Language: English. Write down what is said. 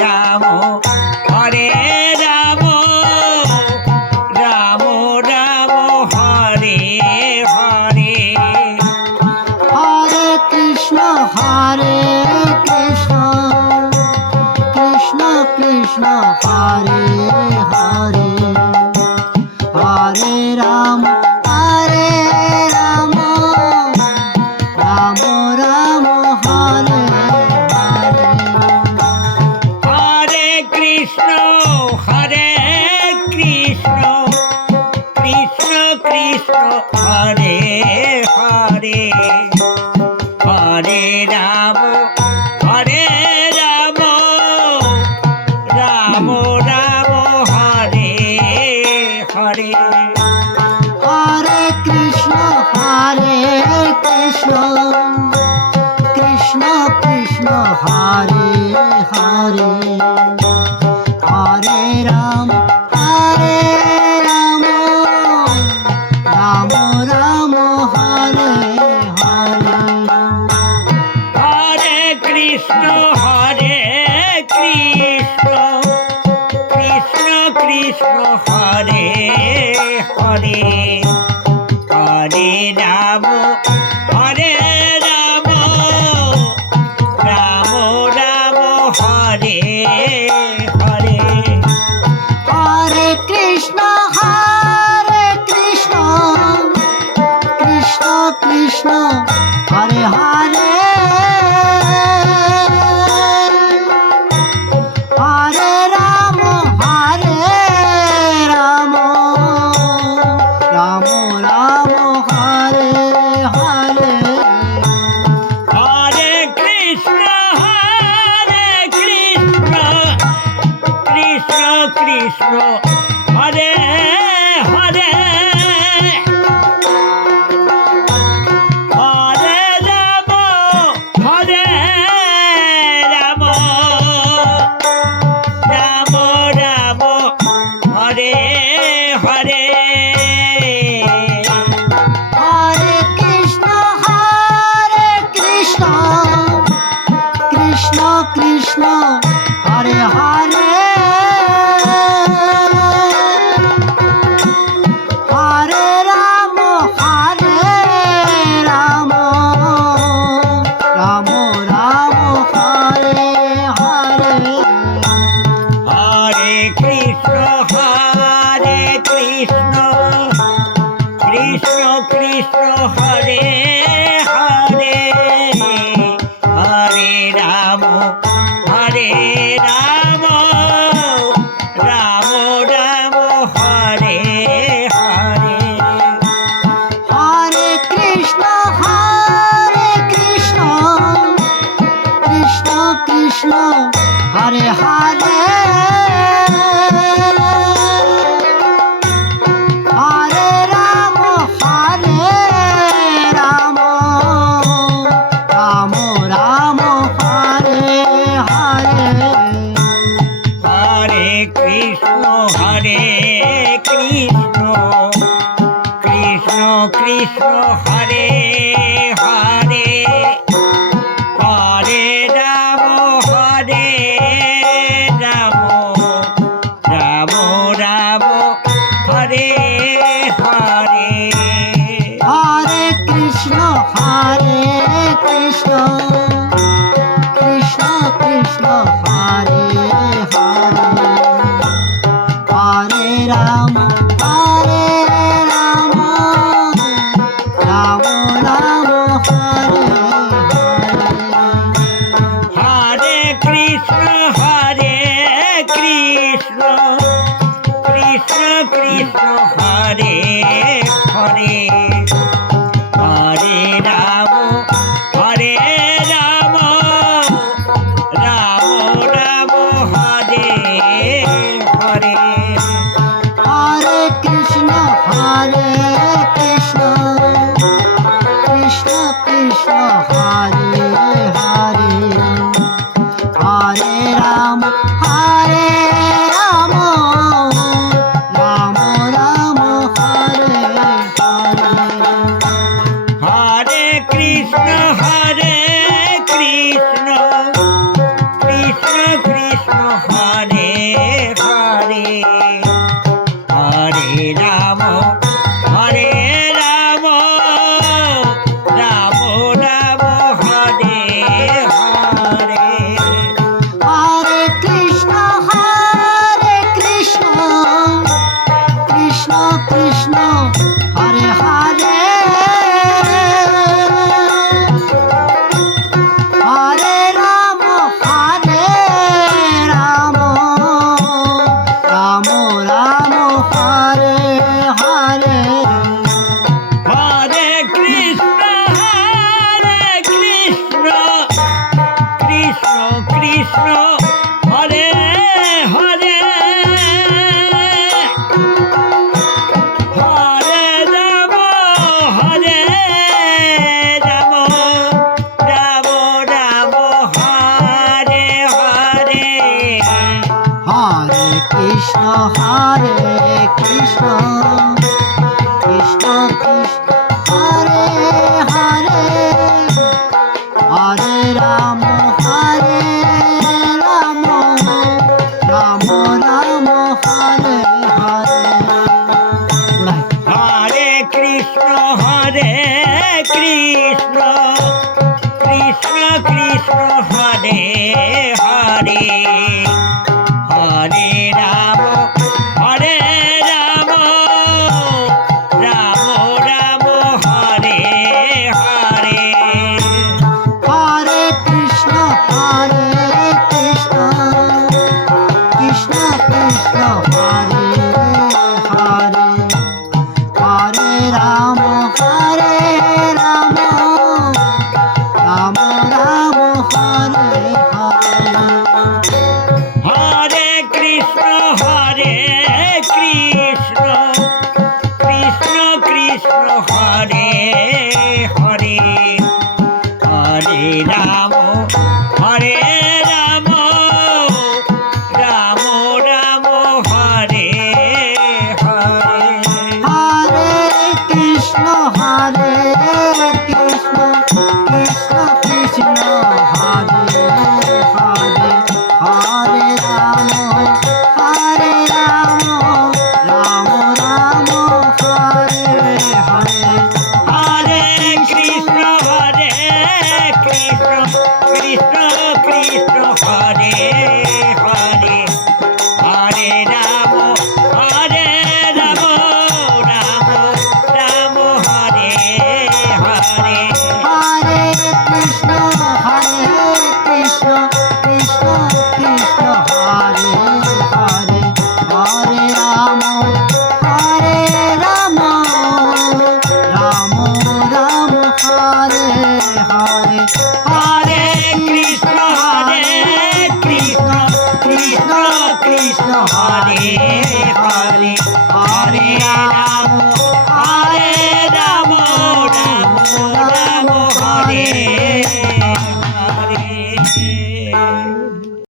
Ram Hare Ram Ram Ram Hare Hare Hare Krishna Krishna Krishna Hare Hare Hare Ram Ram Ram Hare Hare Hare Krishna Krishna Krishna Hare Hare Hare Ram Ram Ram Hare Hare Hare Krishna Krishna Krishna Hare Hare Hare Ram Ram Ram Hare Hare Hare Krishna Krishna Hare Hare Hare Ram Ram Ram Hare Hare Hare Krishna Krishna Krishna Hare Hare Hare Ram Ram Hare Hare Hare Krishna Krishna Hare Hare Hare Ram Ram Ram Hare Hare Hare Krishna Krishna Hare Hare Hare Ram Ram Hare Hare Hare Krishna Krishna Hare Hare Hare Ram Ram Ram Hare Hare Hare Krishna Krishna Hare Hare Hare Ram Ram Hare Hare Hare Krishna Krishna Hare Hare Hare Ram Ram Hare Hare Hare Krishna Krishna Krishna Hare Hare Hare Ram Ram Hare Hare Hare Krishna Krishna Hare Hare Hare Ram Ram Hare Hare Hare Krishna Krishna Hare Hare Hare Ram Ram Hare Hare Hare Krishna Krishna Krishna Hare Hare Hare Ram Ram Ram Hare Hare Hare Krishna, Krishna Krishna, Hare Hare, Hare Rama, Rama Rama, Hare Hare. Hare Krishna Krishna Krishna Hare Hare Hare Ram Ram Ram Ram Hare Hare Hare Krishna, Krishna Krishna, Hare Hare, Hare Rama, Rama Rama, Hare Hare. Hare Krishna Krishna Krishna Krishna Hare Hare Hare Ram Ram Ram Hare Hare Hare Krishna, Krishna Krishna, Hare Hare, Hare Rama, Rama Rama, Hare Hare. Hare Krishna Krishna Krishna Krishna Hare Hare Hare Ram Ram Ram Hare Hare Hare Krishna, Krishna Krishna, Hare Hare, Hare Rama, Rama Rama, Hare Hare. Hare Krishna Krishna Krishna Krishna Hare Hare Hare Ram Ram Ram Hare Hare Hare Krishna, Krishna Krishna, Hare Hare, Hare Rama, Rama Rama, Hare Hare. Hare Krishna Krishna Krishna Krishna Hare Hare Hare Ram